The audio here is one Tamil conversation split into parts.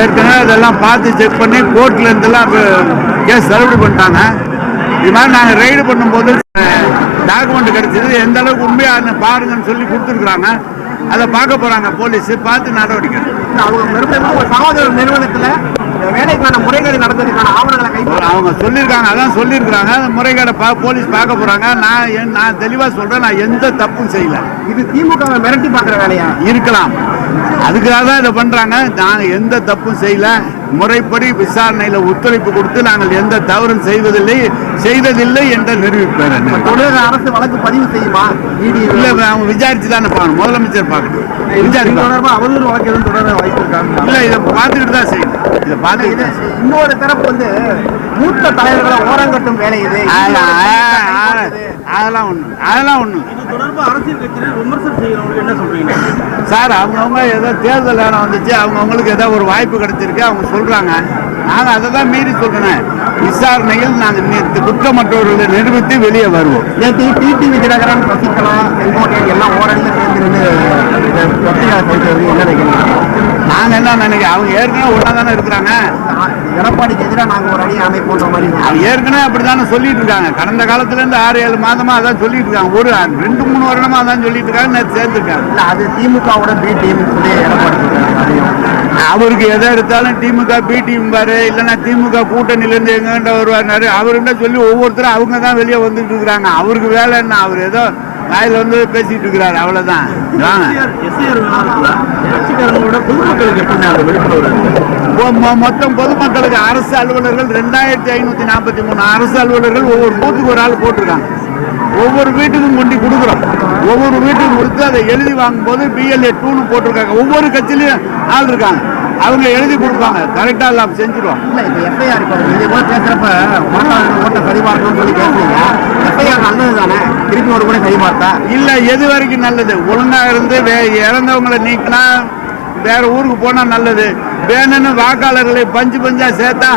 ஏற்கனவே அதெல்லாம் பார்த்து செக் பண்ணி கோர்ட்ல இருந்தெல்லாம் கேஸ் தள்ளுபடி பண்ணிட்டாங்க. இது மாதிரி நாங்கள் ரைடு பண்ணும்போது டாக்குமெண்ட் கிடைச்சது, எந்த அளவுக்கு உண்மையாக பாருங்கன்னு சொல்லி கொடுத்துருக்குறாங்க. அதை பார்க்க போறாங்க போலீஸ், பார்த்து நடவடிக்கை. அவங்க சகோதர நிறுவனத்தில் வேலைக்கான முறைகேடு நடந்ததுக்கான ஆவணங்களை அவங்க சொல்லியிருக்காங்க, அதான் சொல்லியிருக்கிறாங்க. அந்த முறைகேடை போலீஸ் பார்க்க போறாங்க. நான் தெளிவாக சொல்றேன், நான் எந்த தப்பும் செய்யல. இது திமுக மிரட்டி பார்க்குற வேலையா இருக்கலாம், அதுக்காக தான் இதை பண்றாங்க. நாங்கள் எந்த தப்பும் செய்யல. முறைப்படி விசாரணையில் ஒத்துழைப்பு கொடுத்து நாங்கள் எந்த தவறும் செய்ததில்லை என்ற நிரூபிப்பேன். தமிழக அரசு வழக்கு பதிவு செய்யுமா? இல்ல, அவங்க விசாரிச்சு தானே பார்க்கணும். முதலமைச்சர் பார்க்கணும். அவதூறு வழக்கு எதுவும் தொடர வாய்ப்பு இருக்காங்க? இல்ல, இதை பார்த்துக்கிட்டு தான் செய்யணும். இதை பார்த்துக்கிட்டு இன்னொரு தரப்பு வந்து மூத்த தலைவர்களை ஓரங்கட்டும் வேலை இது, அதெல்லாம் ஒண்ணு அரசியல் கட்சியில் விமர்சனம் செய்யறவங்களுக்கு என்ன சொல்றீங்க சார்? அவங்கவுங்க ஏதோ தேர்தல் நேரம் வந்துச்சு, அவங்கவுங்களுக்கு ஏதோ ஒரு வாய்ப்பு கிடைச்சிருக்கு, அவங்க சொல்றாங்க. நாங்கள் அதை தான் மீறி சொல்றேன். விசாரணையில் நாங்கள் குற்றமற்றவர்களை நிரூபித்து வெளியே வருவோம். டிடி விஜயநகரன், சசிகலா, செங்கோட்டையன் எல்லாம் ஓரணியில் சேர்ந்து நாங்கள் என்ன நினைக்கிறோம், அவங்க ஏற்கனவே ஒன்றா தானே இருக்கிறாங்க. எடப்பாடிக்கு எதிராக நாங்கள் ஒரு அணி அமைப்போன்ற மாதிரி ஏற்கனவே அப்படித்தானே சொல்லிட்டு இருக்காங்க. கடந்த காலத்துல இருந்து 6-7 மாதமா அதான் சொல்லிட்டு இருக்காங்க. ஒரு 2-3 வருடமா அதான் சொல்லிட்டு இருக்காங்க. நேற்று சேர்ந்துருக்காங்க. அது திமுகவோட பி டீம் சொல்லி எடப்பாடி அவருக்கு எதை எடுத்தாலும் திமுக பி டீம் பாரு, இல்லைன்னா திமுக கூட்டணியிலேருந்து எங்கிட்ட வருவாரு. அவர்கிட்ட சொல்லி ஒவ்வொருத்தரும் அவங்க தான் வெளியே வந்துட்டு இருக்கிறாங்க. அவருக்கு வேலை என்ன? அவர் ஏதோ வாயில வந்து பேசிட்டு இருக்கிறாரு, அவ்வளவுதான். மொத்தம் பொதுமக்களுக்கு அரசு அலுவலர்கள் 2543 அரசு அலுவலர்கள் ஒவ்வொரு பூத்துக்கு ஒரு ஆள் போட்டிருக்காங்க. ஒவ்வொரு வீட்டுக்கும் கொண்டு கொடுக்குறோம். ஒவ்வொரு வீட்டுக்கும் கொடுத்து அதை எழுதி வாங்கும் போது BLA 2 போட்டிருக்காங்க. ஒவ்வொரு கட்சியிலையும் ஆள் இருக்காங்க, அவங்க எழுதி கொடுப்பாங்க. கரெக்டா எல்லாம் செஞ்சிருவோம். பேசுறப்ப ஓட்ட சரிபார்க்கணும்னு சொல்லி பேசுறீங்க. எஃப்ஐஆர் நல்லது தானே, திருப்பி ஒரு கூட சரிபார்த்தா இல்ல, எது வரைக்கும் நல்லது? ஒழுங்கா இருந்து இறந்தவங்களை நீக்கினா வேற ஊருக்கு போனா நல்லது. வேணும்னு வாக்காளர்களை பஞ்சா சேர்த்தா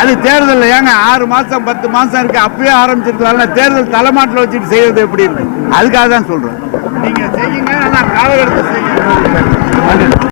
அது தேர்தல் ஏங்க 6 மாசம் 10 மாசம் இருக்கு, அப்பயே ஆரம்பிச்சிருக்கலாம்ல. தேர்தல் தலைமாட்டில் வச்சுட்டு செய்யறது எப்படி இருக்கு? அதுக்காக தான் சொல்றேன். நீங்க செய்யுங்க, காலகட்டத்தை செய்யுங்க.